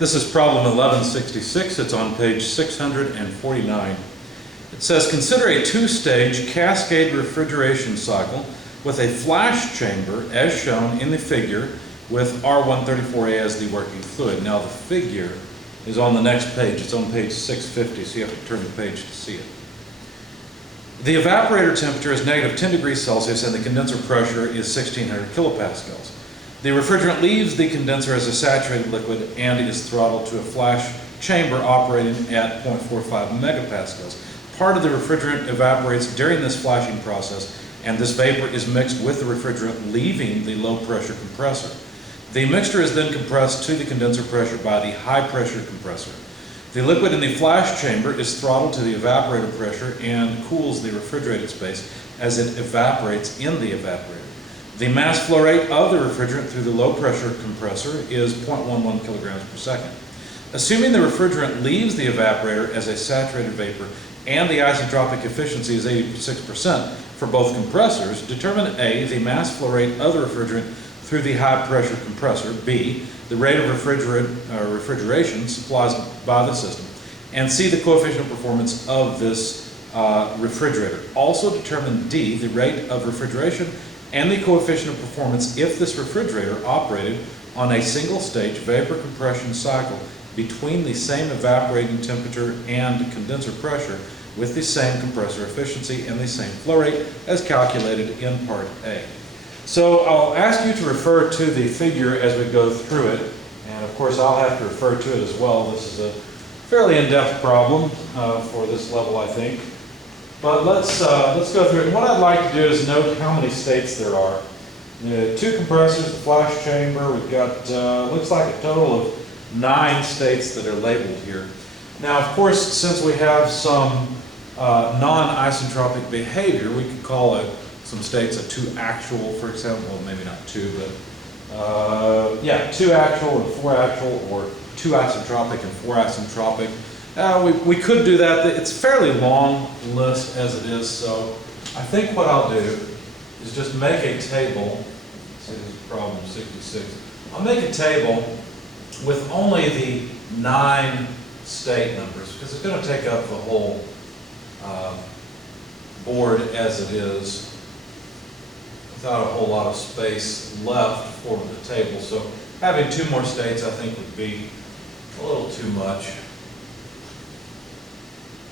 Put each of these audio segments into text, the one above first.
This is problem 1166. It's on page 649. It says, consider a two-stage cascade refrigeration cycle with a flash chamber as shown in the figure with R134A as the working fluid. Now the figure is on the next page. It's on page 650, so you have to turn the page to see it. The evaporator temperature is negative 10 degrees Celsius and the condenser pressure is 1600 kilopascals. The refrigerant leaves the condenser as a saturated liquid and is throttled to a flash chamber operating at 0.45 megapascals. Part of the refrigerant evaporates during this flashing process, and this vapor is mixed with the refrigerant leaving the low pressure compressor. The mixture is then compressed to the condenser pressure by the high pressure compressor. The liquid in the flash chamber is throttled to the evaporator pressure and cools the refrigerated space as it evaporates in the evaporator. The mass flow rate of the refrigerant through the low pressure compressor is 0.11 kilograms per second. Assuming the refrigerant leaves the evaporator as a saturated vapor and the isentropic efficiency is 86% for both compressors, determine A, the mass flow rate of the refrigerant through the high pressure compressor, B, the rate of refrigeration supplied by the system, and C, the coefficient of performance of this refrigerator. Also determine D, the rate of refrigeration and the coefficient of performance if this refrigerator operated on a single stage vapor compression cycle between the same evaporating temperature and condenser pressure with the same compressor efficiency and the same flow rate as calculated in part A. So I'll ask you to refer to the figure as we go through it, and of course I'll have to refer to it as well. This is a fairly in-depth problem for this level, I think. But let's go through it. And what I'd like to do is note how many states there are. Two compressors, the flash chamber. We've got looks like a total of 9 states that are labeled here. Now, of course, since we have some non-isentropic behavior, we could call some states a 2 actual, for example. Well, maybe not 2, but yeah, 2 actual and 4 actual, or 2 isentropic and 4 isentropic. We could do that. It's a fairly long list as it is, so I think what I'll do is just make a table. See, this is problem 66. I'll make a table with only the 9 state numbers, because it's going to take up the whole board as it is without a whole lot of space left for the table. So having 2 more states I think would be a little too much.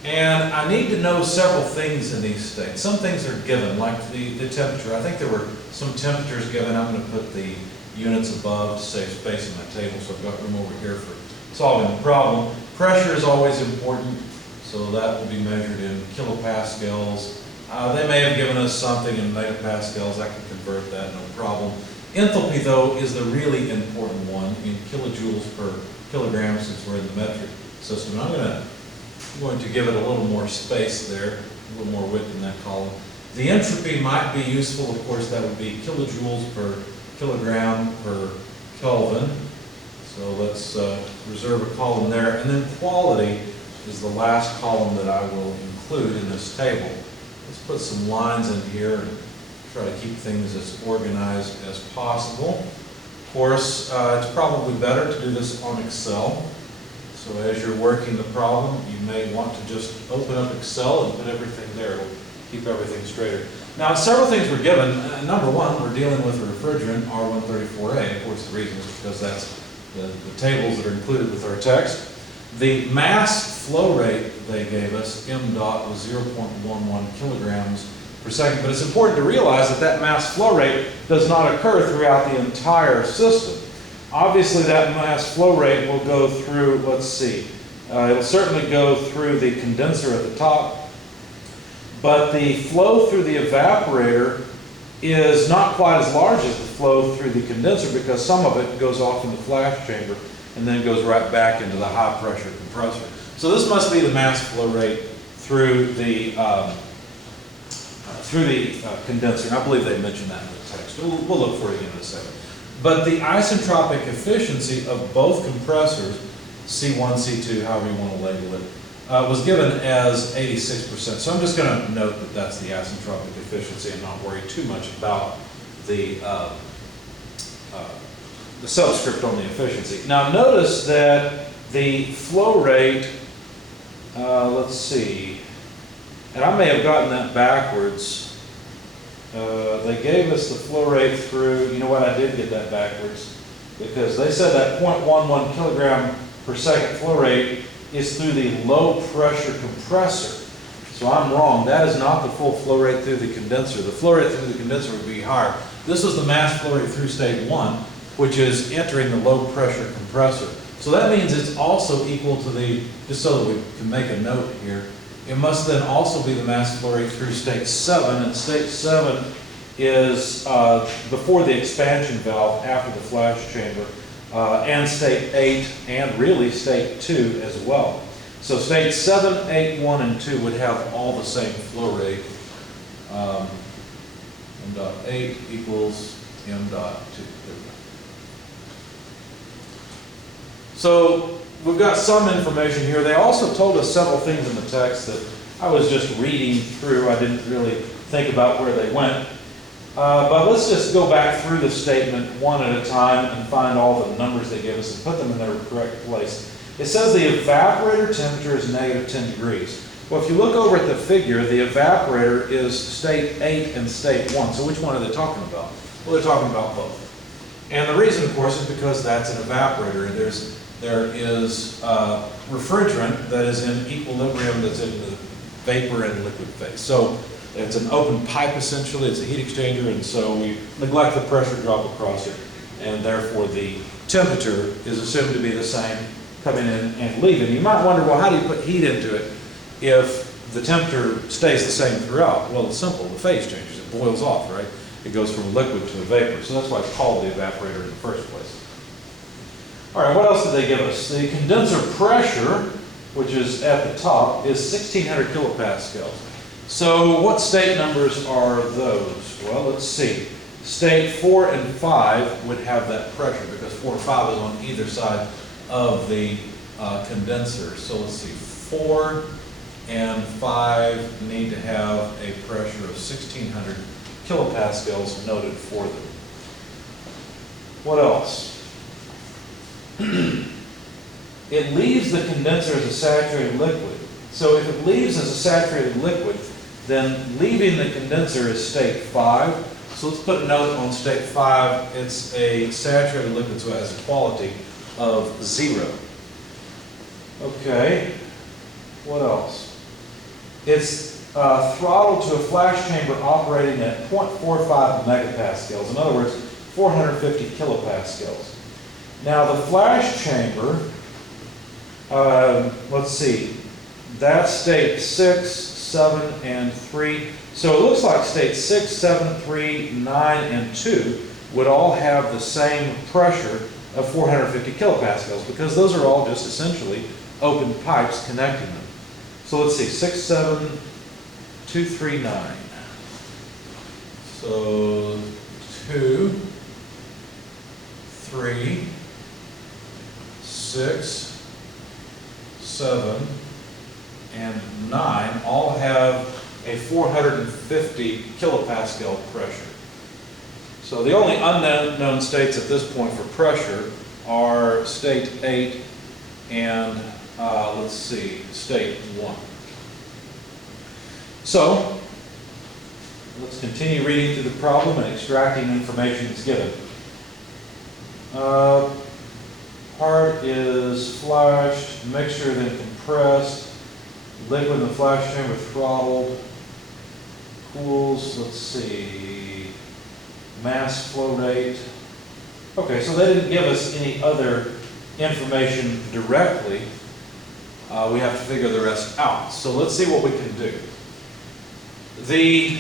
And I need to know several things in these states. Some things are given, like the temperature. I think there were some temperatures given. I'm going to put the units above to save space in my table, so I've got room over here for solving the problem. Pressure is always important, so that will be measured in kilopascals. They may have given us something in megapascals. I can convert that, no problem. Enthalpy, though, is the really important one in kilojoules per kilogram, since we're in the metric system. I'm going to give it a little more space there, a little more width in that column. The entropy might be useful. Of course, that would be kilojoules per kilogram per Kelvin. So let's reserve a column there. And then quality is the last column that I will include in this table. Let's put some lines in here and try to keep things as organized as possible. Of course, it's probably better to do this on Excel. So as you're working the problem, you may want to just open up Excel and put everything there. It'll keep everything straighter. Now, several things were given. Number one, we're dealing with a refrigerant, R134A. Of course, the reason is because that's the tables that are included with our text. The mass flow rate they gave us, m dot, was 0.11 kilograms per second. But it's important to realize that that mass flow rate does not occur throughout the entire system. Obviously, that mass flow rate will go through, let's see, it'll certainly go through the condenser at the top, but the flow through the evaporator is not quite as large as the flow through the condenser, because some of it goes off in the flash chamber and then goes right back into the high pressure compressor. So this must be the mass flow rate through the condenser, and I believe they mentioned that in the text. We'll look for it again in a second. But the isentropic efficiency of both compressors, C1, C2, however you want to label it, was given as 86%. So I'm just going to note that that's the isentropic efficiency and not worry too much about the the subscript on the efficiency. Now notice that the flow rate, let's see, and I may have gotten that backwards. They gave us the flow rate through, you know what, I did get that backwards, because they said that 0.11 kilogram per second flow rate is through the low pressure compressor. So I'm wrong. That is not the full flow rate through the condenser. The flow rate through the condenser would be higher. This is the mass flow rate through state 1, which is entering the low pressure compressor. So that means it's also equal to the, just so that we can make a note here, it must then also be the mass flow rate through state 7, and state 7 is before the expansion valve, after the flash chamber, and state 8, and really state 2 as well. So state 7, 8, 1, and 2 would have all the same flow rate. M dot 8 equals M dot 2. So we've got some information here. They also told us several things in the text that I was just reading through. I didn't really think about where they went. But let's just go back through the statement one at a time and find all the numbers they gave us and put them in their correct place. It says the evaporator temperature is negative 10 degrees. Well, if you look over at the figure, the evaporator is state 8 and state 1. So which one are they talking about? Well, they're talking about both. And the reason, of course, is because that's an evaporator. There is refrigerant that is in equilibrium, that's in the vapor and liquid phase. So it's an open pipe, essentially. It's a heat exchanger, and so we neglect the pressure drop across it, and therefore the temperature is assumed to be the same coming in and leaving. You might wonder, well, how do you put heat into it if the temperature stays the same throughout? Well, it's simple. The phase changes. It boils off, right? It goes from a liquid to a vapor. So that's why it's called the evaporator in the first place. All right, what else did they give us? The condenser pressure, which is at the top, is 1600 kilopascals. So what state numbers are those? Well, let's see. State 4 and 5 would have that pressure because 4 and 5 is on either side of the condenser. So let's see, 4 and 5 need to have a pressure of 1600 kilopascals noted for them. What else? It leaves the condenser as a saturated liquid. So if it leaves as a saturated liquid, then leaving the condenser is state 5. So let's put a note on state 5. It's a saturated liquid, so it has a quality of 0. Okay, what else? It's throttled to a flash chamber operating at 0.45 megapascals. In other words, 450 kilopascals. Now the flash chamber, let's see, that's state 6, 7, and 3. So it looks like state 6, 7, 3, 9, and 2 would all have the same pressure of 450 kilopascals because those are all just essentially open pipes connecting them. So let's see, 6, 7, 2, 3, 9. So 2, 3, 6, 7, and 9 all have a 450 kilopascal pressure. So the only unknown states at this point for pressure are state 8 and let's see, state 1. So let's continue reading through the problem and extracting information that's given. Part is flashed, mixture then compressed, liquid in the flash chamber throttled, cools, let's see, mass flow rate. Okay, so they didn't give us any other information directly. We have to figure the rest out. So let's see what we can do. The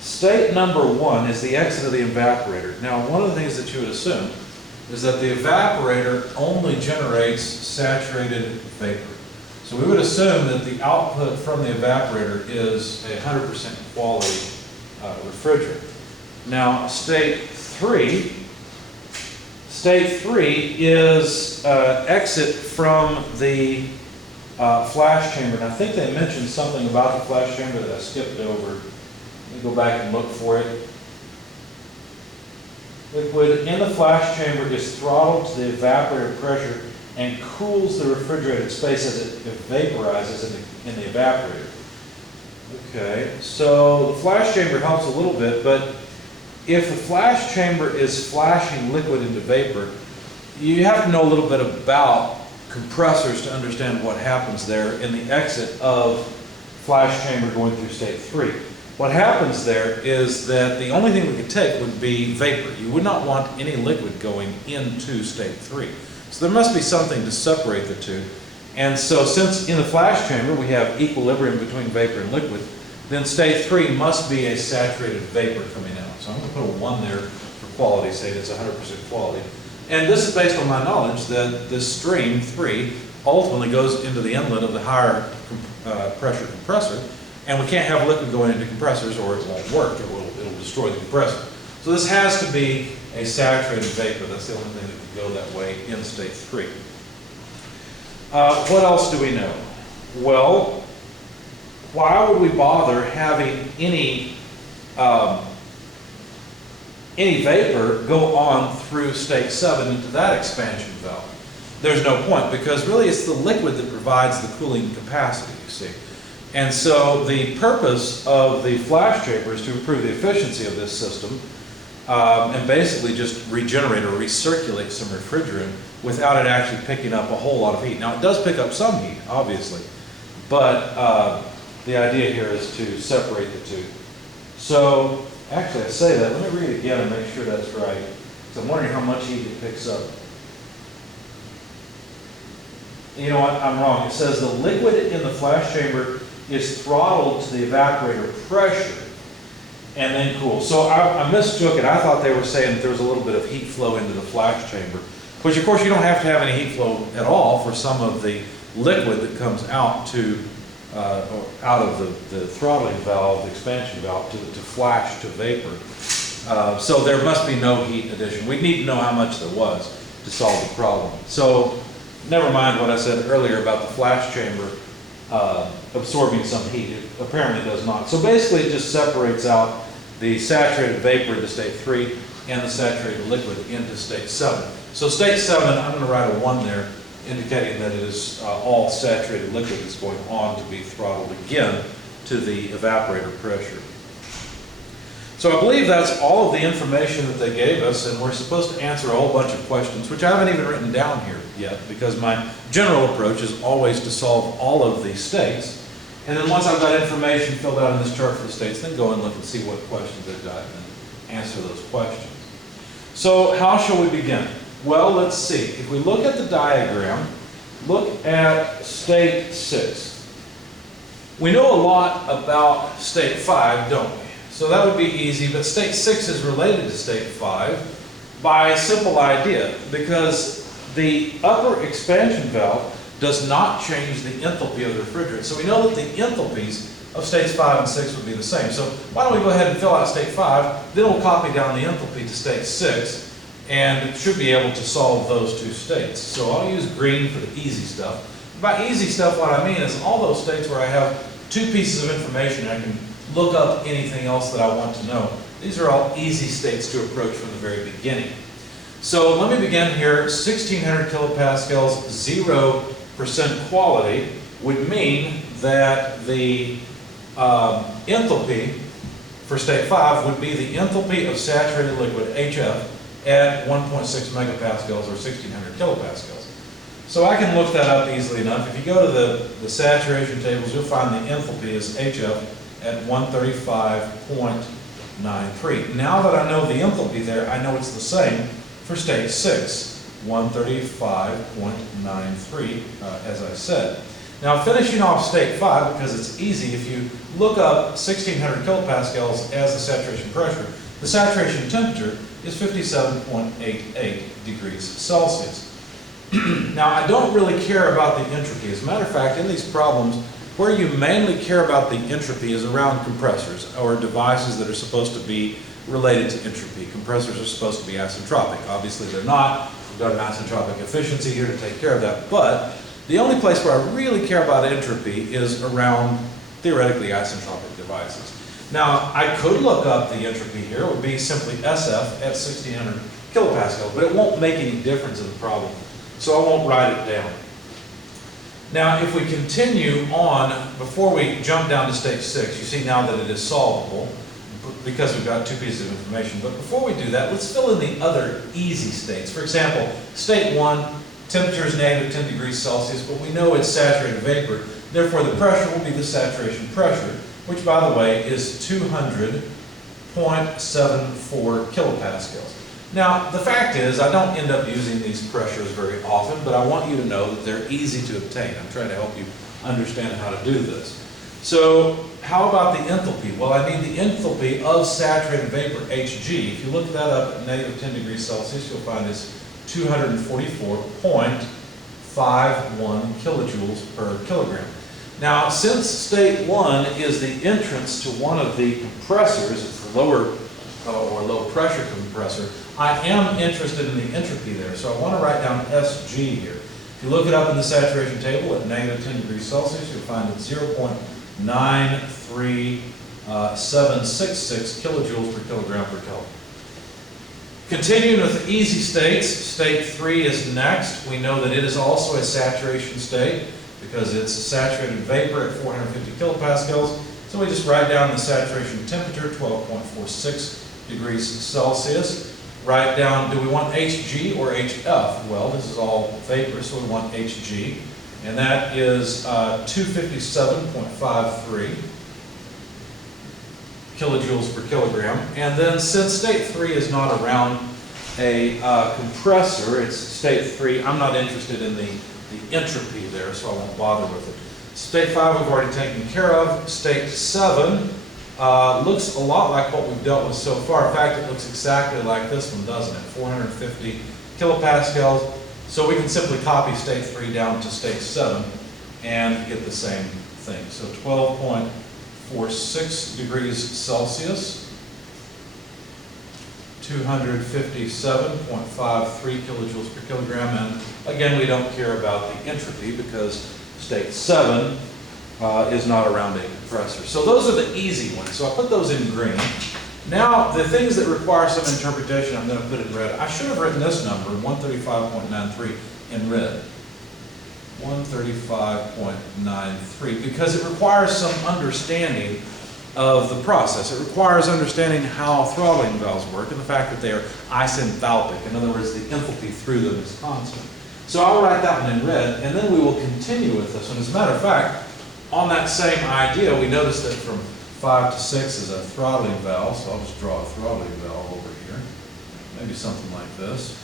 state number 1 is the exit of the evaporator. Now, one of the things that you would assume is that the evaporator only generates saturated vapor. So we would assume that the output from the evaporator is a 100% quality refrigerant. Now, state 3 is exit from the flash chamber. And I think they mentioned something about the flash chamber that I skipped over. Let me go back and look for it. liquid in the flash chamber is throttled to the evaporator pressure and cools the refrigerated space as it vaporizes in the evaporator. Okay, so the flash chamber helps a little bit, but if the flash chamber is flashing liquid into vapor, you have to know a little bit about compressors to understand what happens there in the exit of flash chamber going through state 3. What happens there is that the only thing we could take would be vapor. You would not want any liquid going into state 3. So there must be something to separate the two. And so since in the flash chamber we have equilibrium between vapor and liquid, then state 3 must be a saturated vapor coming out. So I'm going to put a 1 there for quality, say it's 100% quality. And this is based on my knowledge that this stream 3 ultimately goes into the inlet of the higher pressure compressor, and we can't have liquid going into compressors or it won't work, or it'll destroy the compressor. So this has to be a saturated vapor. That's the only thing that can go that way in state 3. What else do we know? Well, why would we bother having any vapor go on through state 7 into that expansion valve? There's no point, because really it's the liquid that provides the cooling capacity, you see. And so the purpose of the flash chamber is to improve the efficiency of this system and basically just regenerate or recirculate some refrigerant without it actually picking up a whole lot of heat. Now it does pick up some heat, obviously, but the idea here is to separate the two. So actually I say that, let me read it again and make sure that's right, because I'm wondering how much heat it picks up. You know what, I'm wrong. It says the liquid in the flash chamber is throttled to the evaporator pressure and then cooled. So I mistook it. I thought they were saying that there was a little bit of heat flow into the flash chamber, which of course you don't have to have any heat flow at all for some of the liquid that comes out to out of the throttling valve, the expansion valve, to flash to vapor. So there must be no heat addition. We need to know how much there was to solve the problem. So never mind what I said earlier about the flash chamber absorbing some heat. It apparently does not. So basically it just separates out the saturated vapor into state 3 and the saturated liquid into state 7. So state 7, I'm going to write a 1 there, indicating that it is all saturated liquid that's going on to be throttled again to the evaporator pressure. So I believe that's all of the information that they gave us, and we're supposed to answer a whole bunch of questions, which I haven't even written down here yet, because my general approach is always to solve all of these states. And then once I've got information filled out in this chart for the states, then go and look and see what questions they've got and answer those questions. So how shall we begin? Well, let's see. If we look at the diagram, look at state 6. We know a lot about state 5, don't we? So that would be easy, but state 6 is related to state 5 by a simple idea, because the upper expansion valve does not change the enthalpy of the refrigerant. So we know that the enthalpies of states 5 and 6 would be the same. So why don't we go ahead and fill out state 5, then we'll copy down the enthalpy to state 6, and it should be able to solve those two states. So I'll use green for the easy stuff. By easy stuff, what I mean is all those states where I have two pieces of information, I can look up anything else that I want to know. These are all easy states to approach from the very beginning. So let me begin here. 1600 kilopascals, 0% quality would mean that the enthalpy for state 5 would be the enthalpy of saturated liquid, HF, at 1.6 megapascals or 1600 kilopascals. So I can look that up easily enough. If you go to the saturation tables, you'll find the enthalpy is HF at 135.93. Now that I know the enthalpy there, I know it's the same for state 6, 135.93, as I said. Now finishing off state 5, because it's easy, if you look up 1600 kilopascals as the saturation pressure, the saturation temperature is 57.88 degrees Celsius. Now I don't really care about the entropy. As a matter of fact, in these problems, where you mainly care about the entropy is around compressors, or devices that are supposed to be related to entropy. Compressors are supposed to be isentropic. Obviously they're not. We've got an isentropic efficiency here to take care of that. But the only place where I really care about entropy is around theoretically isentropic devices. Now, I could look up the entropy here. It would be simply SF at 1600 kilopascals, but it won't make any difference in the problem, so I won't write it down. Now, if we continue on, before we jump down to stage 6, you see now that it is solvable because we've got two pieces of information. But before we do that, let's fill in the other easy states. For example, state 1, temperature is negative 10 degrees Celsius, but we know it's saturated vapor. Therefore, the pressure will be the saturation pressure, which, by the way, is 200.74 kilopascals. Now, the fact is, I don't end up using these pressures very often, but I want you to know that they're easy to obtain. I'm trying to help you understand how to do this. So, how about the enthalpy? Well, I need the enthalpy of saturated vapor, Hg. If you look that up at negative 10 degrees Celsius, you'll find it's 244.51 kilojoules per kilogram. Now, since state 1 is the entrance to one of the compressors, it's the lower or low pressure compressor, I am interested in the entropy there, so I want to write down Sg here. If you look it up in the saturation table at negative 10 degrees Celsius, you'll find it's 0.93766 kilojoules per kilogram per Kelvin. Continuing with the easy states, state 3 is next. We know that it is also a saturation state because it's saturated vapor at 450 kilopascals. So we just write down the saturation temperature, 12.46 degrees Celsius. Write down, do we want Hg or Hf? Well, this is all vapor, so we want Hg. And that is 257.53 kilojoules per kilogram. And then since state 3 is not around a compressor, it's state 3, I'm not interested in the entropy there, so I won't bother with it. State 5 we've already taken care of. State 7 looks a lot like what we've dealt with so far. In fact, it looks exactly like this one, doesn't it? 450 kilopascals. So we can simply copy state 3 down to state 7 and get the same thing. So 12.46 degrees Celsius, 257.53 kilojoules per kilogram. And again, we don't care about the entropy because state 7 is not around a compressor. So those are the easy ones. So I put those in green. Now, the things that require some interpretation, I'm going to put in red. I should have written this number, 135.93, in red. 135.93, because it requires some understanding of the process. It requires understanding how throttling valves work and the fact that they are isenthalpic. In other words, the enthalpy through them is constant. So I'll write that one in red, and then we will continue with this one. As a matter of fact, on that same idea, we noticed that from 5 to 6 is a throttling valve, so I'll just draw a throttling valve over here. Maybe something like this,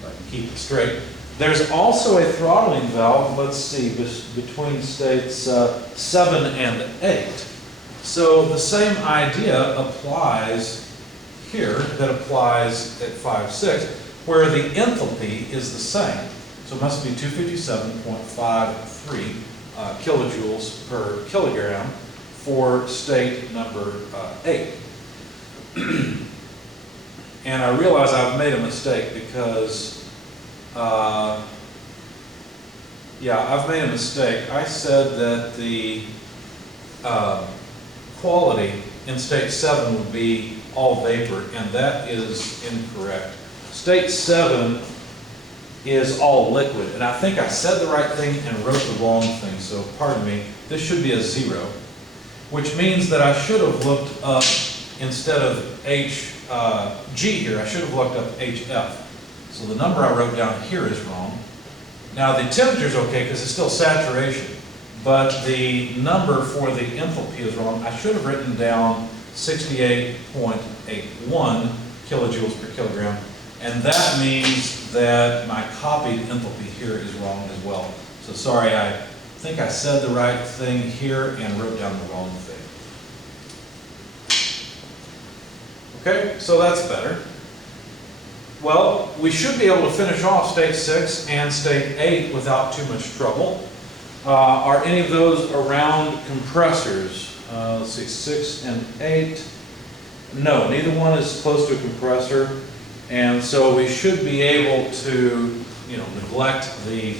so I can keep it straight. There's also a throttling valve, let's see, between states 7 and 8. So the same idea applies here that applies at 5, 6, where the enthalpy is the same. So it must be 257.53 kilojoules per kilogram for state number 8. And I realize I've made a mistake because, I've made a mistake. I said that the quality in state 7 would be all vapor, and that is incorrect. State 7 is all liquid, and I think I said the right thing and wrote the wrong thing, so pardon me. This should be a 0, which means that I should have looked up, instead of G here, I should have looked up HF. So the number I wrote down here is wrong. Now the temperature is okay because it's still saturation, but the number for the enthalpy is wrong. I should have written down 68.81 kilojoules per kilogram, and that means that my copied enthalpy here is wrong as well. So sorry, I think I said the right thing here and wrote down the wrong thing. Okay, so that's better. Well, we should be able to finish off state 6 and state 8 without too much trouble. Are any of those around compressors? Let's see, 6 and 8. No, neither one is close to a compressor. And so we should be able to, neglect the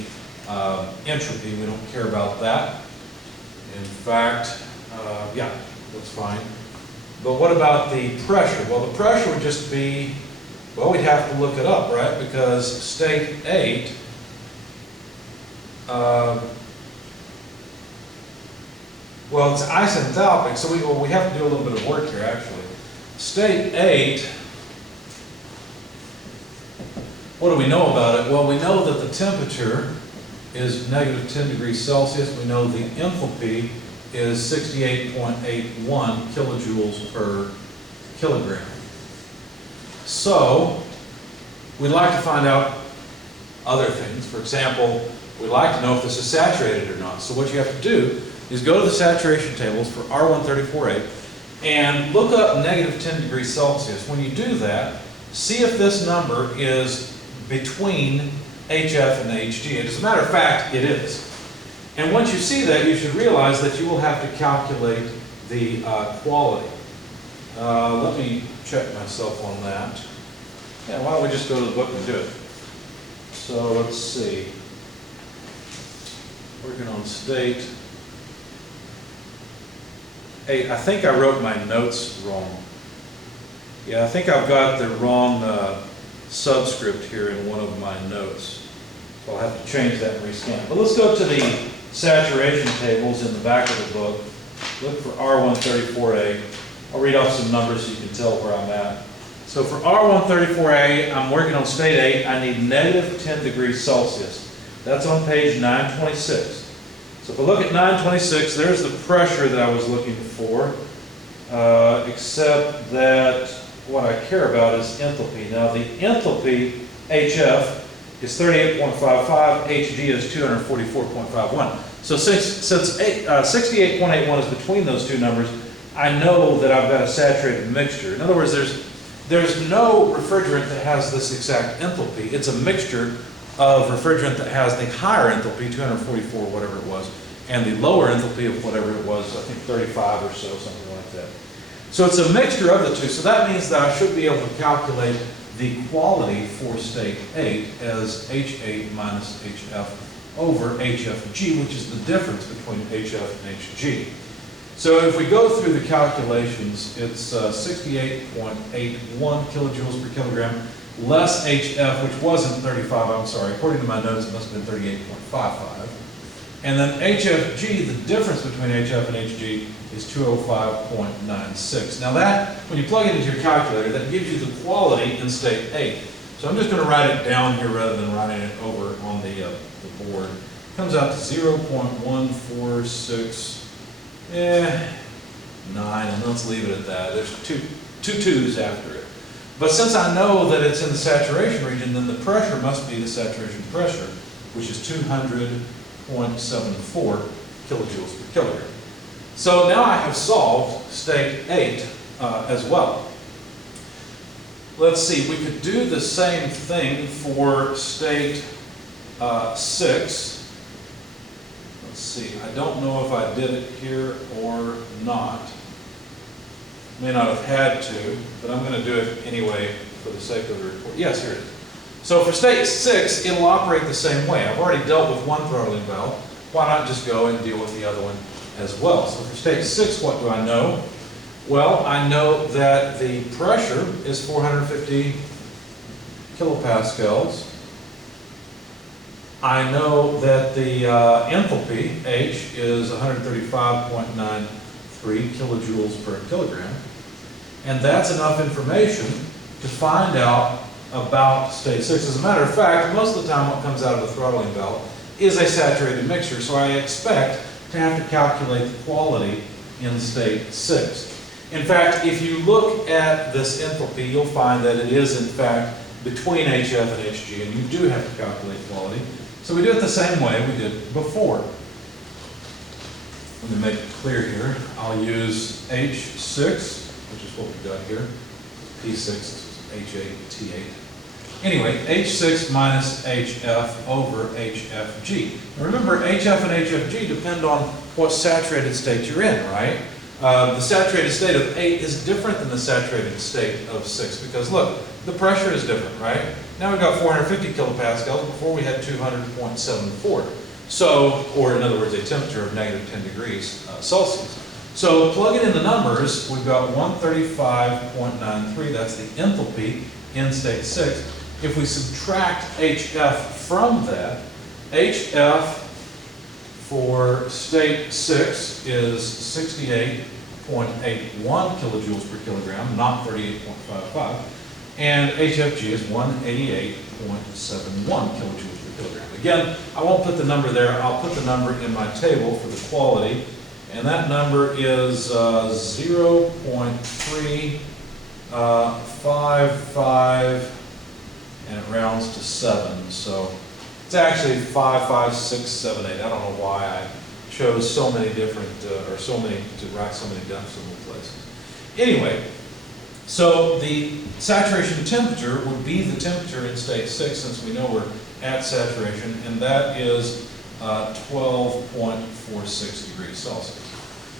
entropy. We don't care about that. In fact, That's fine. But what about the pressure? Well, the pressure would just be, well, we'd have to look it up, right? Because state 8, well, it's isenthalpic, so we have to do a little bit of work here, actually. State 8, what do we know about it? Well, we know that the temperature is negative 10 degrees Celsius. We know the enthalpy is 68.81 kilojoules per kilogram. So, we'd like to find out other things. For example, we'd like to know if this is saturated or not. So what you have to do is go to the saturation tables for R134A and look up negative 10 degrees Celsius. When you do that, see if this number is between HF and HG. And as a matter of fact, it is. And once you see that, you should realize that you will have to calculate the quality. Let me check myself on that. Yeah, why don't we just go to the book and do it? So let's see. Working on state 8. I think I wrote my notes wrong. Yeah, I think I've got the wrong subscript here in one of my notes. So I'll have to change that and rescan. But let's go to the saturation tables in the back of the book. Look for R134A. I'll read off some numbers so you can tell where I'm at. So for R134A, I'm working on state 8. I need negative 10 degrees Celsius. That's on page 926. So if I look at 926, there's the pressure that I was looking for, except that what I care about is enthalpy. Now the enthalpy, HF, is 38.55, HG is 244.51. So since 68.81 is between those two numbers, I know that I've got a saturated mixture. In other words, there's no refrigerant that has this exact enthalpy. It's a mixture of refrigerant that has the higher enthalpy, 244, whatever it was, and the lower enthalpy of whatever it was, I think 35 or so, something like that. So it's a mixture of the two. So that means that I should be able to calculate the quality for state 8 as H8 minus HF over HFG, which is the difference between HF and HG. So if we go through the calculations, it's 68.81 kilojoules per kilogram, less HF, which wasn't 35, I'm sorry, according to my notes, it must have been 38.55. And then HFG, the difference between HF and HG, is 205.96. Now that, when you plug it into your calculator, that gives you the quality in state 8. So I'm just going to write it down here rather than writing it over on the board. It comes out to 0.146, 9, and let's leave it at that. There's two twos after it. But since I know that it's in the saturation region, then the pressure must be the saturation pressure, which is 200.74 kilojoules per kilogram. So now I have solved state 8 as well. Let's see, we could do the same thing for state 6. Let's see, I don't know if I did it here or not. May not have had to, but I'm going to do it anyway for the sake of the report. Yes, here it is. So for state 6, it'll operate the same way. I've already dealt with one throttling valve. Why not just go and deal with the other one as well? So for state 6, what do I know? Well, I know that the pressure is 450 kilopascals. I know that the enthalpy, H, is 135.93 kilojoules per kilogram. And that's enough information to find out about state 6. As a matter of fact, most of the time what comes out of the throttling valve is a saturated mixture, so I expect to have to calculate the quality in state 6. In fact, if you look at this enthalpy, you'll find that it is in fact between HF and HG, and you do have to calculate quality. So we do it the same way we did before. Let me make it clear here. I'll use H6, which is what we got here. P6, this is H8, T8. Anyway, H6 minus HF over HFG. Now remember, HF and HFG depend on what saturated state you're in, right? The saturated state of 8 is different than the saturated state of 6 because look, the pressure is different, right? Now we've got 450 kilopascals, before we had 200.74. So, or in other words, a temperature of negative 10 degrees Celsius. So plugging in the numbers, we've got 135.93, that's the enthalpy in state 6. If we subtract HF from that, HF for state 6 is 68.81 kilojoules per kilogram, not 38.55. And HFG is 188.71 kilojoules per kilogram. Again, I won't put the number there. I'll put the number in my table for the quality. And that number is 0.355, and it rounds to 7. So it's actually 5, 5, 6, 7, 8. I don't know why I chose so many different, to write so many decimal places. Anyway, so the saturation temperature would be the temperature in state 6, since we know we're at saturation, and that is 12.46 degrees Celsius.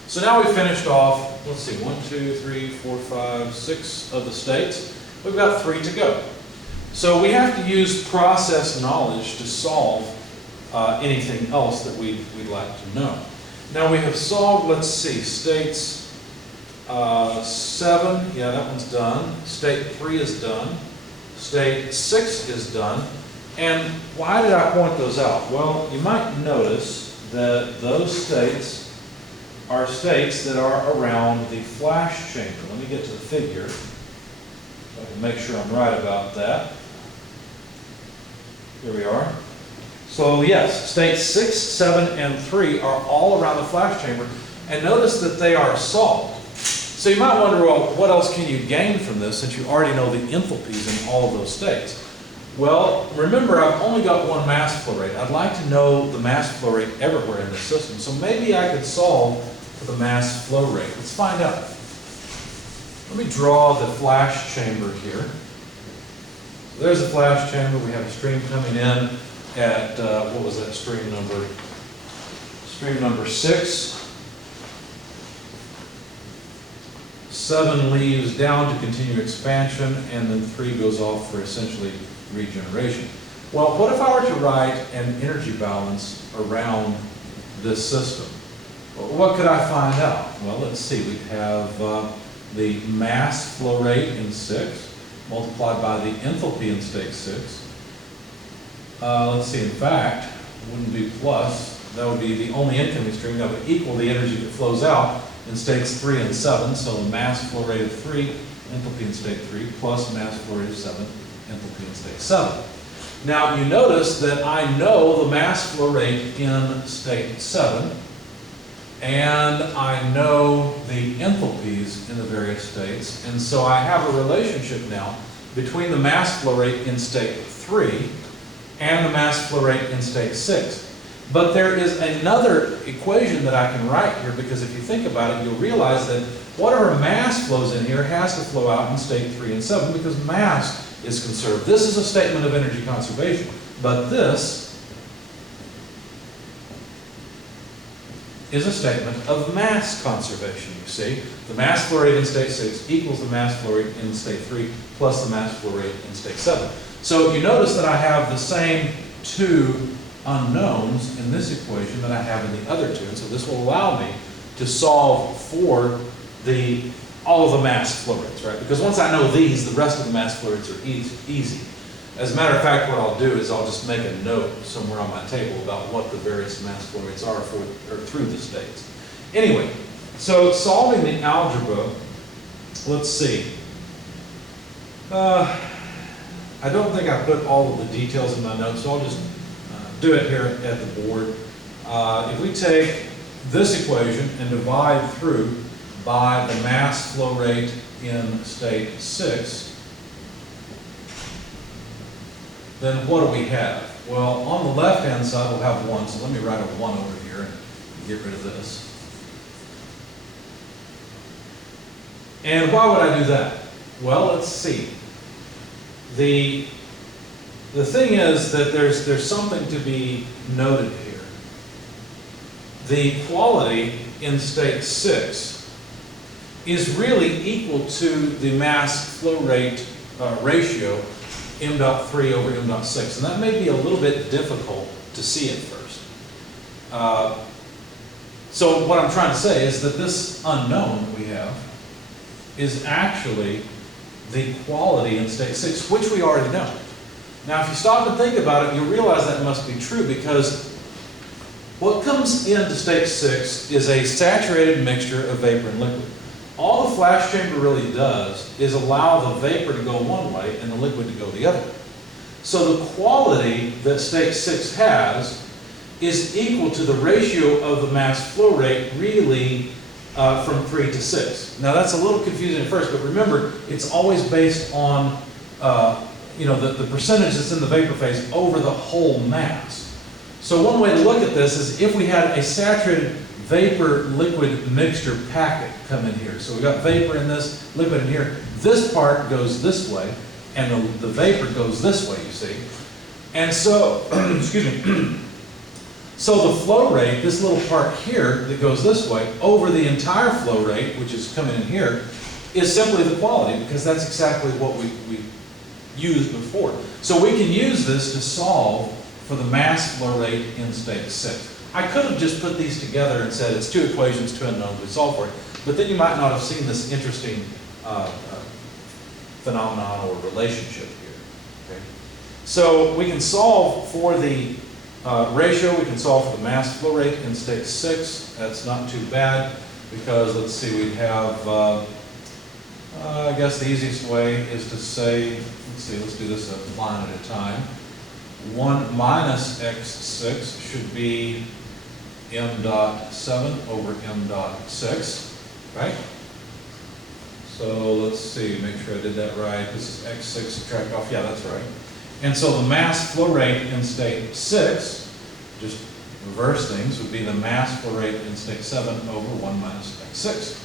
So now we've finished off, let's see, 1, 2, 3, 4, 5, 6 of the states. We've got 3 to go. So we have to use process knowledge to solve anything else that we'd like to know. Now we have solved, let's see, states 7, yeah, that one's done. State 3 is done. State 6 is done. And why did I point those out? Well, you might notice that those states are states that are around the flash chamber. Let me get to the figure so I can make sure I'm right about that. Here we are. So yes, states 6, 7, and 3 are all around the flash chamber. And notice that they are solved. So you might wonder, well, what else can you gain from this since you already know the enthalpies in all of those states? Well, remember, I've only got one mass flow rate. I'd like to know the mass flow rate everywhere in the system. So maybe I could solve for the mass flow rate. Let's find out. Let me draw the flash chamber here. So there's the flash chamber. We have a stream coming in at, what was that stream number? Stream number 6. 7 leaves down to continue expansion, and then 3 goes off for essentially regeneration. Well, what if I were to write an energy balance around this system? Well, what could I find out? Well, let's see. We have the mass flow rate in 6 multiplied by the enthalpy in state 6. Let's see. In fact, it wouldn't be plus. That would be the only incoming stream. That would equal the energy that flows out in states 3 and 7, so the mass flow rate of 3, enthalpy in state 3, plus mass flow rate of 7, enthalpy in state 7. Now you notice that I know the mass flow rate in state 7, and I know the enthalpies in the various states, and so I have a relationship now between the mass flow rate in state 3 and the mass flow rate in state 6. But there is another equation that I can write here, because if you think about it, you'll realize that whatever mass flows in here has to flow out in state 3 and 7, because mass is conserved. This is a statement of energy conservation, but this is a statement of mass conservation, you see. The mass flow rate in state 6 equals the mass flow rate in state 3 plus the mass flow rate in state 7. So you notice that I have the same 2 unknowns in this equation that I have in the other 2, and so this will allow me to solve for all of the mass flow rates, right? Because once I know these, the rest of the mass flow rates are easy. As a matter of fact, what I'll do is I'll just make a note somewhere on my table about what the various mass flow rates are through the states. Anyway, so solving the algebra, let's see. I don't think I put all of the details in my notes, so I'll just do it here at the board. If we take this equation and divide through by the mass flow rate in state 6, then what do we have? Well, on the left-hand side, we'll have 1, so let me write a 1 over here and get rid of this. And why would I do that? Well, let's see. The thing is that there's something to be noted here. The quality in state 6 is really equal to the mass flow rate ratio m dot 3 over m dot 6, and that may be a little bit difficult to see at first. So what I'm trying to say is that this unknown that we have is actually the quality in state 6, which we already know. Now, if you stop and think about it, you'll realize that must be true, because what comes into state 6 is a saturated mixture of vapor and liquid. All the flash chamber really does is allow the vapor to go one way and the liquid to go the other. So the quality that state 6 has is equal to the ratio of the mass flow rate really from 3 to 6. Now that's a little confusing at first, but remember, it's always based on the percentage that's in the vapor phase over the whole mass. So one way to look at this is if we had a saturated vapor-liquid mixture packet come in here. So we got vapor in this, liquid in here. This part goes this way, and the vapor goes this way, you see. And so, excuse me, so the flow rate, this little part here that goes this way, over the entire flow rate, which is coming in here, is simply the quality, because that's exactly what we used before. So we can use this to solve for the mass flow rate in state 6. I could have just put these together and said it's two equations, two unknowns, we solve for it, but then you might not have seen this interesting phenomenon or relationship here. Okay? So we can solve for the ratio, we can solve for the mass flow rate in state 6. That's not too bad, because let's see, we have, I guess the easiest way is to say, let's do this a line at a time. 1 minus x6 should be m dot 7 over m dot 6, right? So let's see, make sure I did that right. This is x6 subtract off, yeah, that's right. And so the mass flow rate in state 6, just reverse things, would be the mass flow rate in state 7 over 1 minus x6.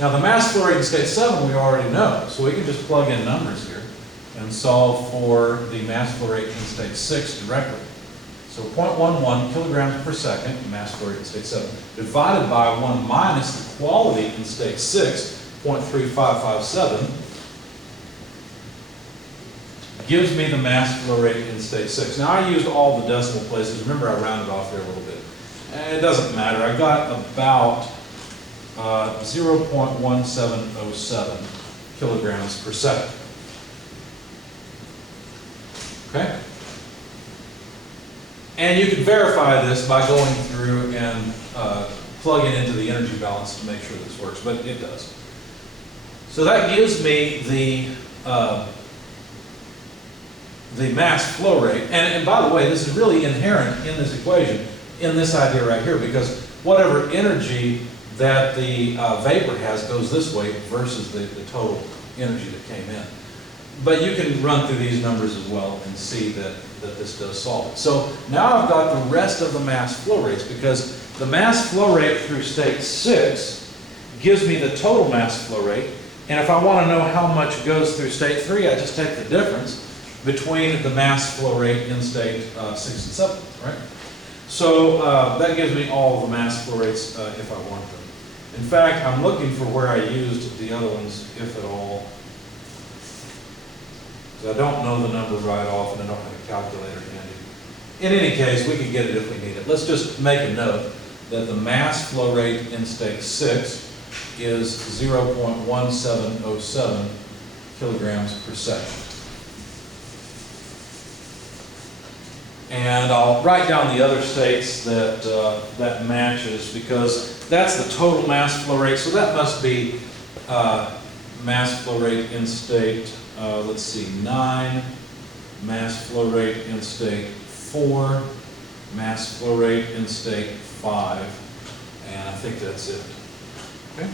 Now the mass flow rate in state 7 we already know, so we can just plug in numbers here and solve for the mass flow rate in state 6 directly. So 0.11 kilograms per second, mass flow rate in state 7, divided by 1 minus the quality in state 6, 0.3557, gives me the mass flow rate in state 6. Now I used all the decimal places. Remember, I rounded off there a little bit. It doesn't matter. I got about 0.1707 kilograms per second. Okay? And you can verify this by going through and plugging into the energy balance to make sure this works, but it does. So that gives me the mass flow rate. And by the way, this is really inherent in this equation, in this idea right here, because whatever energy that the vapor has goes this way versus the total energy that came in. But you can run through these numbers as well and see that this does solve it. So now I've got the rest of the mass flow rates, because the mass flow rate through state 6 gives me the total mass flow rate. And if I want to know how much goes through state 3, I just take the difference between the mass flow rate in state 6 and 7, right? So that gives me all the mass flow rates if I want them. In fact, I'm looking for where I used the other ones, if at all. I don't know the number right off, and I don't have a calculator handy. In any case, we can get it if we need it. Let's just make a note that the mass flow rate in state 6 is 0.1707 kilograms per second. And I'll write down the other states that that matches, because that's the total mass flow rate. So that must be mass flow rate in state, let's see, 9, mass flow rate in state 4, mass flow rate in state 5, and I think that's it. Okay.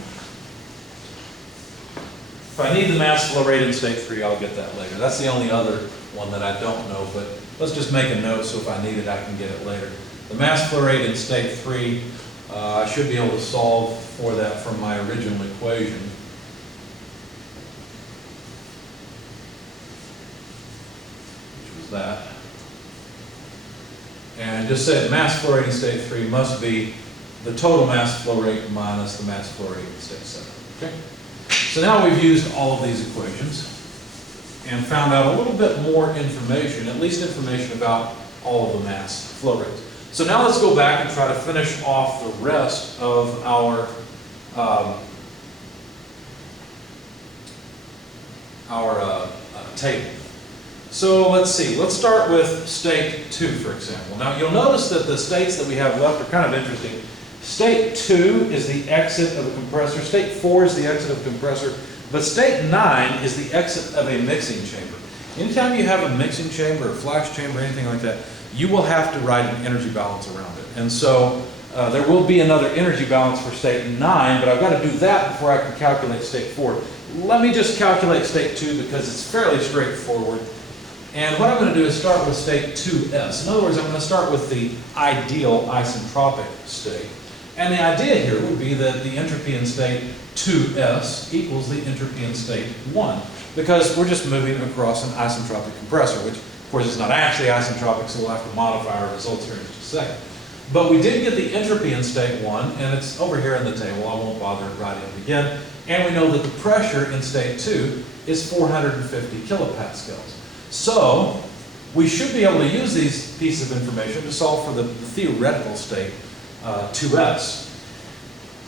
If I need the mass flow rate in state 3, I'll get that later. That's the only other one that I don't know, but let's just make a note so if I need it, I can get it later. The mass flow rate in state 3, I should be able to solve for that from my original equation. Which was that. And just say the mass flow rate in state 3 must be the total mass flow rate minus the mass flow rate in state 7. Okay? So now we've used all of these equations and found out a little bit more information, at least information about all of the mass flow rates. So now let's go back and try to finish off the rest of our table. So let's see, let's start with state 2, for example. Now you'll notice that the states that we have left are kind of interesting. State 2 is the exit of a compressor, state 4 is the exit of a compressor, but state 9 is the exit of a mixing chamber. Anytime you have a mixing chamber, a flash chamber, anything like that, you will have to write an energy balance around it. And so there will be another energy balance for state 9, but I've got to do that before I can calculate state 4. Let me just calculate state 2 because it's fairly straightforward. And what I'm going to do is start with state 2s. In other words, I'm going to start with the ideal isentropic state. And the idea here would be that the entropy in state 2s equals the entropy in state 1, because we're just moving across an isentropic compressor, which of course is not actually isentropic, so we'll have to modify our results here in just a second. But we did get the entropy in state 1, and it's over here in the table. I won't bother writing it again. And we know that the pressure in state 2 is 450 kilopascals. So we should be able to use these pieces of information to solve for the theoretical state 2s.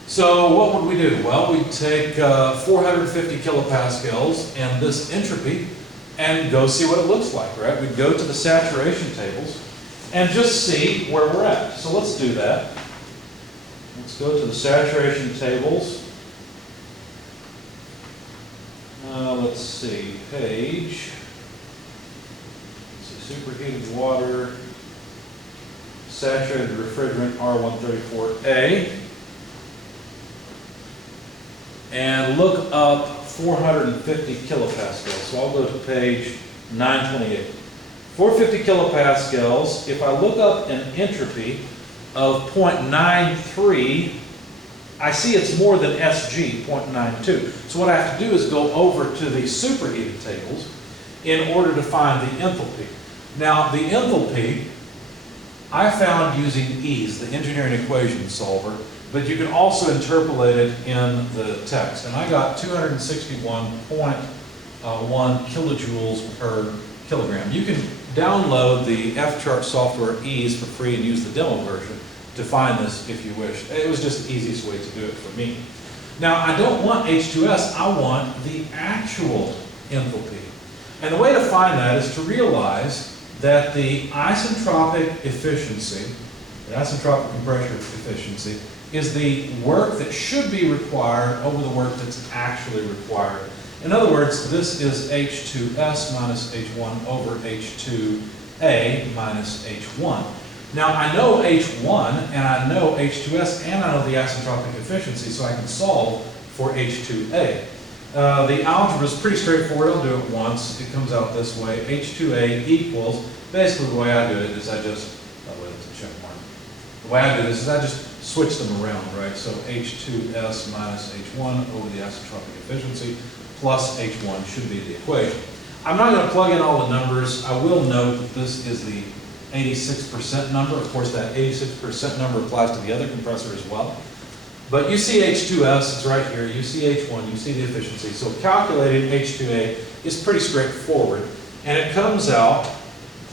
So what would we do? Well, we'd take 450 kilopascals and this entropy and go see what it looks like, right? We'd go to the saturation tables and just see where we're at. So let's do that. Let's go to the saturation tables. Let's see, page. Superheated water, saturated refrigerant R134A, and look up 450 kilopascals. So I'll go to page 928. 450 kilopascals, if I look up an entropy of 0.93, I see it's more than SG, 0.92. So what I have to do is go over to the superheated tables in order to find the enthalpy. Now, the enthalpy I found using EASE, the engineering equation solver, but you can also interpolate it in the text. And I got 261.1 kilojoules per kilogram. You can download the F-chart software EASE for free and use the demo version to find this if you wish. It was just the easiest way to do it for me. Now, I don't want H2S, I want the actual enthalpy. And the way to find that is to realize that the isentropic efficiency, the isentropic compression efficiency, is the work that should be required over the work that's actually required. In other words, this is H2S minus H1 over H2A minus H1. Now I know H1 and I know H2S and I know the isentropic efficiency, so I can solve for H2A. The algebra is pretty straightforward. I'll do it once. It comes out this way. H2A equals, basically the way I do it is I just, oh wait, it's a check mark. The way I do this is I just switch them around, right? So H2S minus H1 over the isentropic efficiency plus H1 should be the equation. I'm not going to plug in all the numbers. I will note that this is the 86% number. Of course, that 86% number applies to the other compressor as well. But you see H2S, it's right here. You see H1, you see the efficiency. So calculating H2A is pretty straightforward. And it comes out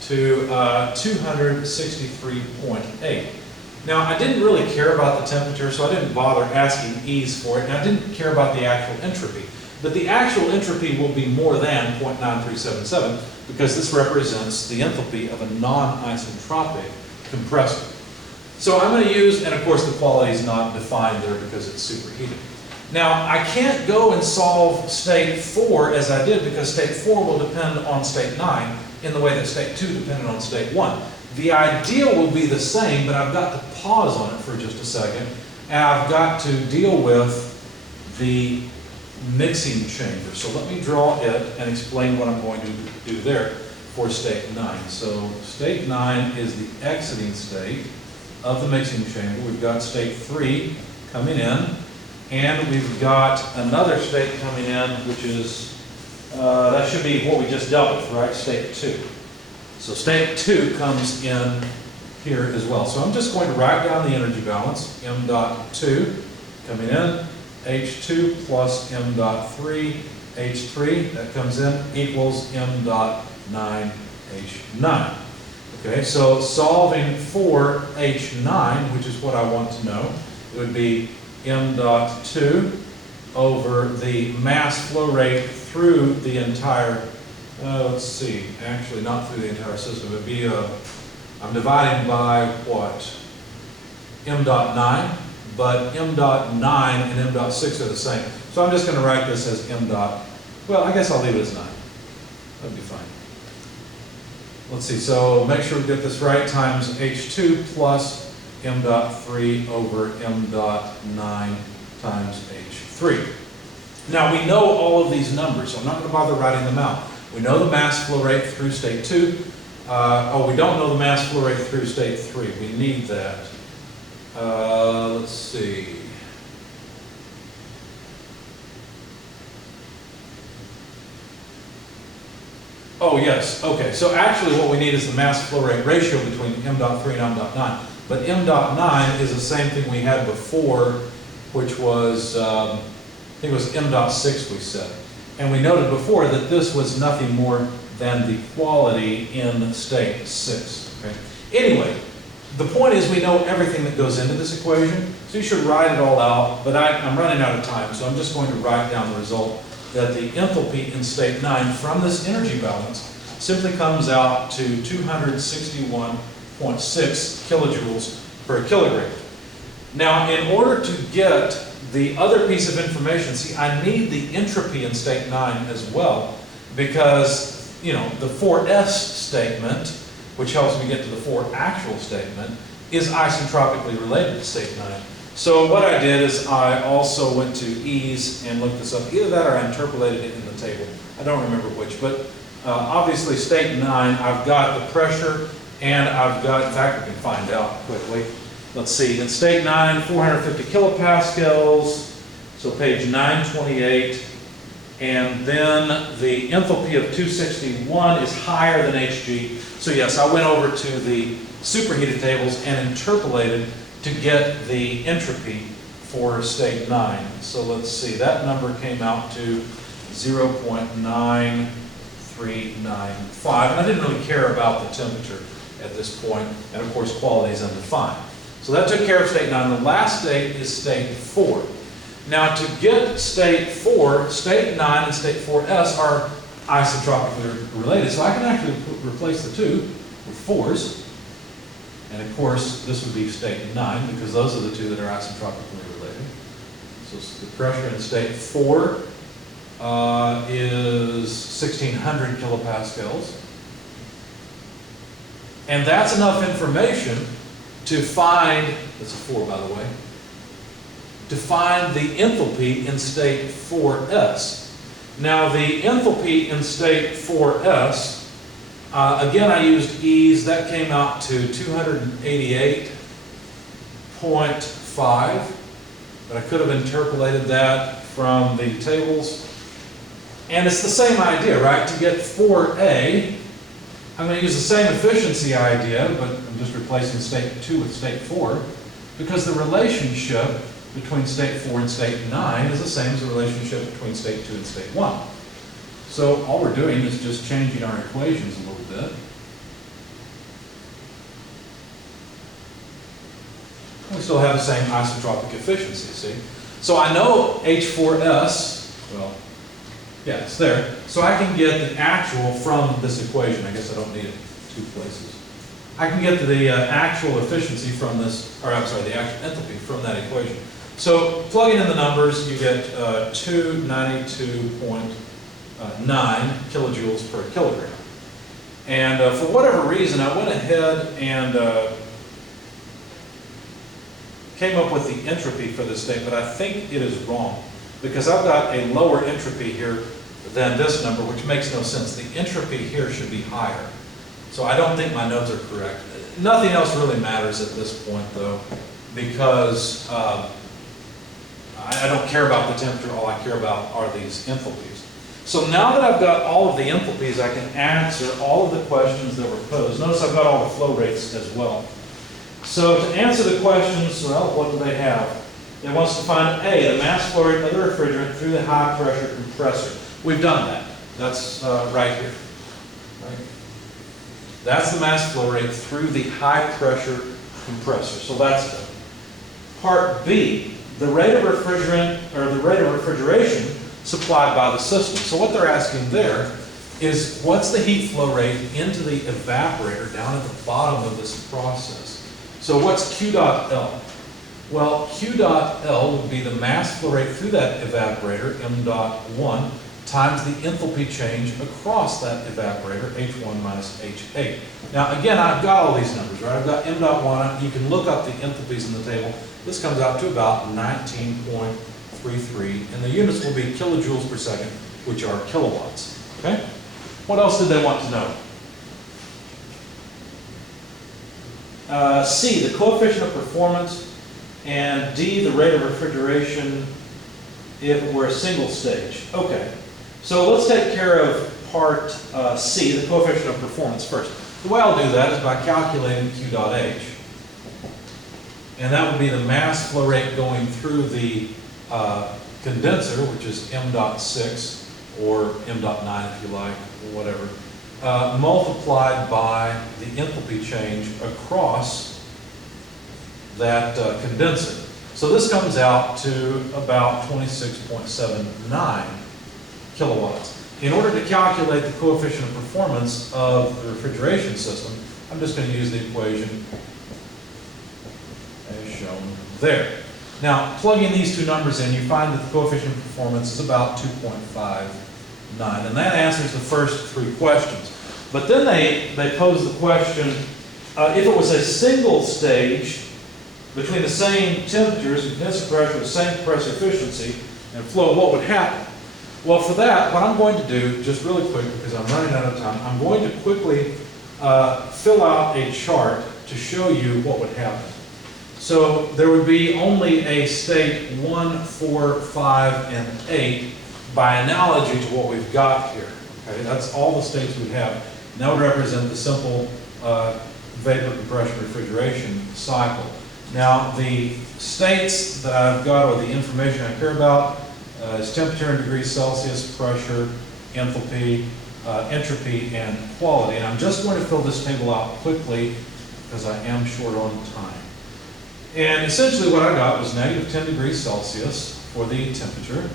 to 263.8. Now, I didn't really care about the temperature, so I didn't bother asking EASE for it. And I didn't care about the actual entropy. But the actual entropy will be more than 0.9377 because this represents the enthalpy of a non-isentropic compressor. So I'm going to use, and of course the quality is not defined there because it's superheated. Now I can't go and solve state 4 as I did because state 4 will depend on state 9 in the way that state 2 depended on state 1. The ideal will be the same, but I've got to pause on it for just a second, and I've got to deal with the mixing chamber. So let me draw it and explain what I'm going to do there for state 9. So state 9 is the exiting state of the mixing chamber. We've got state 3 coming in, and we've got another state coming in, which is, that should be what we just dealt with, right? State 2. So state 2 comes in here as well. So I'm just going to write down the energy balance, m dot 2 coming in, H2 plus m dot 3, H3, that comes in, equals m dot 9, H9. Okay, so solving for H9, which is what I want to know, it would be m dot 2 over the mass flow rate through the entire, let's see, actually not through the entire system. It would be, I'm dividing by what? M dot 9, but M dot 9 and M dot 6 are the same. So I'm just going to write this as M dot, well, I guess I'll leave it as 9. That'd be fine. Let's see, so make sure we get this right, times H2 plus M dot 3 over M dot 9 times H3. Now we know all of these numbers, so I'm not going to bother writing them out. We know the mass flow rate through state 2. We don't know the mass flow rate through state 3. We need that. Let's see. Oh, yes. Okay. So actually what we need is the mass flow rate ratio between m dot 3 and m dot 9. But m dot 9 is the same thing we had before, which was, I think it was m dot 6 we said. And we noted before that this was nothing more than the quality in state 6. Okay? Anyway, the point is we know everything that goes into this equation, so you should write it all out, but I'm running out of time, so I'm just going to write down the result that the enthalpy in state 9 from this energy balance simply comes out to 261.6 kilojoules per kilogram. Now, in order to get the other piece of information, see, I need the entropy in state 9 as well, because, you know, the 4s statement, which helps me get to the 4 actual statement, is isotropically related to state 9. So what I did is I also went to ease and looked this up. Either that or I interpolated it in the table. I don't remember which, but obviously state 9, I've got the pressure and I've got, in fact, we can find out quickly. Let's see, in state 9, 450 kilopascals, so page 928. And then the enthalpy of 261 is higher than Hg. So yes, I went over to the superheated tables and interpolated to get the entropy for state 9. So let's see, that number came out to 0.9395. And I didn't really care about the temperature at this point, and of course quality is undefined. So that took care of state 9. The last state is state 4. Now to get state 4, state 9 and state 4s are isotropically related. So I can actually replace the 2 with 4s. And of course, this would be state 9 because those are the 2 that are isotropically related. So the pressure in state 4 is 1600 kilopascals. And that's enough information to find, that's a 4 by the way, to find the enthalpy in state 4s. Now the enthalpy in state 4s, again I used ease, that came out to 288.5, but I could have interpolated that from the tables. And it's the same idea, right? To get 4a, I'm going to use the same efficiency idea, but I'm just replacing state 2 with state 4, because the relationship between state 4 and state 9 is the same as the relationship between state 2 and state 1. So all we're doing is just changing our equations a little bit. We still have the same isotropic efficiency, see? So I know H4S, well, yeah, it's there. So I can get the actual from this equation. I guess I don't need it 2 places. I can get the actual efficiency from this, or I'm sorry, the actual enthalpy from that equation. So plugging in the numbers, you get 292.9 kilojoules per kilogram. And for whatever reason, I went ahead and came up with the entropy for this thing, but I think it is wrong because I've got a lower entropy here than this number, which makes no sense. The entropy here should be higher. So I don't think my notes are correct. Nothing else really matters at this point, though, because I don't care about the temperature. All I care about are these enthalpies. So now that I've got all of the enthalpies, I can answer all of the questions that were posed. Notice I've got all the flow rates as well. So to answer the questions, well, what do they have? It wants to find A, the mass flow rate of the refrigerant through the high pressure compressor. We've done that. That's right here. Right? That's the mass flow rate through the high pressure compressor. So that's done. Part B, the rate of refrigerant, or the rate of refrigeration supplied by the system. So what they're asking there is, what's the heat flow rate into the evaporator down at the bottom of this process? So what's Q dot L? Well, Q dot L would be the mass flow rate through that evaporator, M dot 1, times the enthalpy change across that evaporator, H1 minus H8. Now again, I've got all these numbers, right? I've got M dot 1, you can look up the enthalpies in the table. This comes out to about 19.33, and the units will be kilojoules per second, which are kilowatts, okay? What else did they want to know? C, the coefficient of performance, and D, the rate of refrigeration if it were a single stage. Okay, so let's take care of part C, the coefficient of performance first. The way I'll do that is by calculating Q dot H. And that would be the mass flow rate going through the condenser, which is M dot 6 or M dot 9 if you like, or whatever, multiplied by the enthalpy change across that condenser. So this comes out to about 26.79 kilowatts. In order to calculate the coefficient of performance of the refrigeration system, I'm just going to use the equation as shown there. Now, plugging these two numbers in, you find that the coefficient of performance is about 2.59, and that answers the first three questions. But then they pose the question, if it was a single stage between the same temperatures and condenser pressure, the same compressor efficiency and flow, what would happen? Well, for that, what I'm going to do, just really quick, because I'm running out of time, I'm going to quickly fill out a chart to show you what would happen. So there would be only a state 1, 4, 5, and 8 by analogy to what we've got here. Okay, that's all the states we have. And that would represent the simple vapor compression refrigeration cycle. Now, the states that I've got, or the information I care about, is temperature in degrees Celsius, pressure, enthalpy, entropy, and quality. And I'm just going to fill this table out quickly because I am short on time. And essentially what I got was negative 10 degrees Celsius for the temperature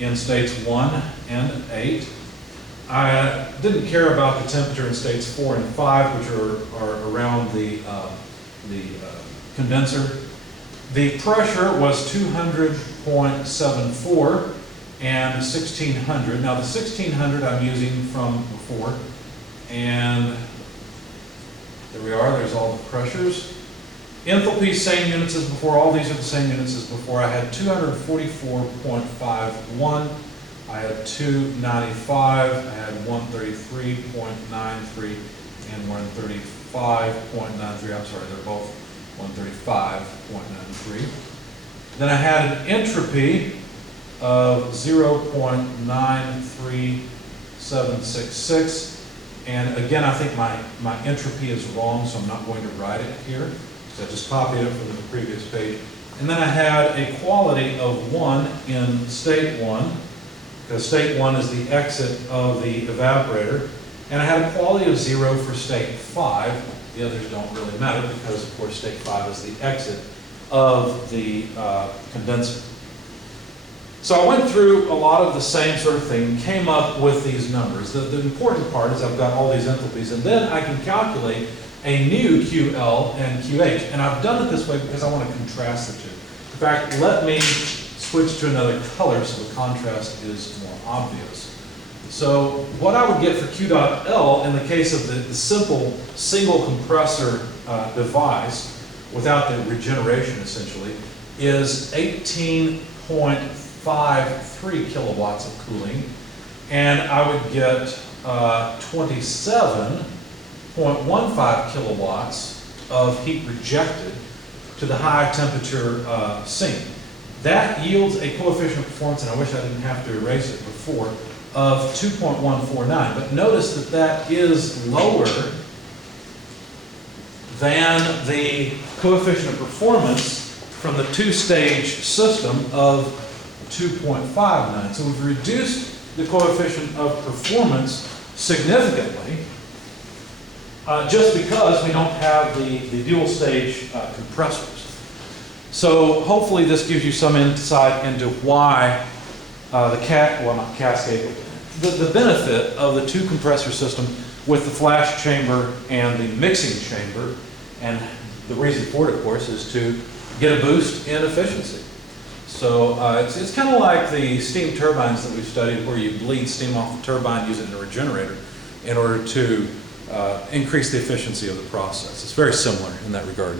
in states 1 and 8. I didn't care about the temperature in states 4 and 5, which are around the condenser. The pressure was 200.74 and 1600. Now the 1600 I'm using from before, and there we are, there's all the pressures. Enthalpy, same units as before, all these are the same units as before. I had 244.51, I had 295, I had 133.93, and 135.93, I'm sorry, they're both 135.93. Then I had an entropy of 0.93766, and again, I think my entropy is wrong, so I'm not going to write it here. So I just copied it from the previous page. And then I had a quality of 1 in state 1, because state 1 is the exit of the evaporator. And I had a quality of 0 for state 5. The others don't really matter because, of course, state 5 is the exit of the condenser. So I went through a lot of the same sort of thing, came up with these numbers. The important part is I've got all these enthalpies, and then I can calculate a new QL and QH. And I've done it this way because I want to contrast the two. In fact, let me switch to another color so the contrast is more obvious. So what I would get for Q dot L in the case of the simple single compressor device, without the regeneration essentially, is 18.53 kilowatts of cooling. And I would get 27.15 kilowatts of heat rejected to the high temperature sink. That yields a coefficient of performance, and I wish I didn't have to erase it before, of 2.149. But notice that that is lower than the coefficient of performance from the two-stage system of 2.59. So we've reduced the coefficient of performance significantly just because we don't have the dual stage compressors. So hopefully this gives you some insight into why not cascade, the benefit of the two compressor system with the flash chamber and the mixing chamber. And the reason for it, of course, is to get a boost in efficiency. So it's kind of like the steam turbines that we've studied, where you bleed steam off the turbine, use it in a regenerator in order to increase the efficiency of the process. It's very similar in that regard.